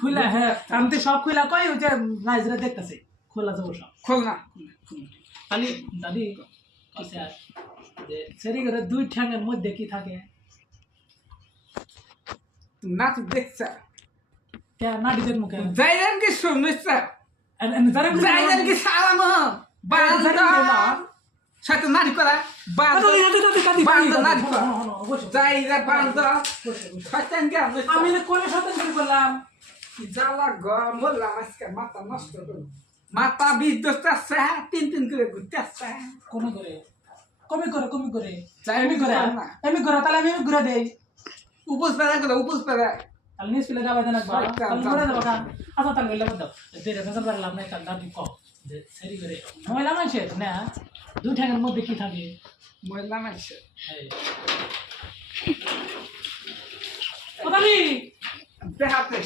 খুলা হ্যাঁ আমি তো সব খুলা কই ওই যে রাইজরা দেখতেছে খোলা যাবো সব খোল না খালি দাদি আচ্ছা যে সেরি করে দুই ঠ্যাঙের মধ্যে কি থাকে না তুই দেখছ কে নাড়িদের মুখে যাইলেন কি শুনিস জানেন যাইলেন কি সালাম বান্দা সাথে নারী করা বান্দা বান্দা নারী করা যাইলে বান্দা শয়তান কে আমি কোন শতান কি করলাম জ্বালা গরম বললাম আজকে মাথা নষ্ট করলো মাথা বিদ্যুৎ আসছে তিন করে ঘুরতে আসছে কমে করে কমে করে যাই এমি করে না এমি করে তাহলে আমি ঘুরে দেই উপোস পেরা করে উপোস পেরা তাহলে নিস পিলে যাবে না তাহলে ঘুরে দেবো কা আচ্ছা তাহলে লইলে দাও তেরে ফসল বার লাভ নাই কাল দাদি কও যে সেরি করে ময়লা মানছে না দুই ঠ্যাঙের মধ্যে কি থাকে মহিলা মানুষ কোথালি দেহাতে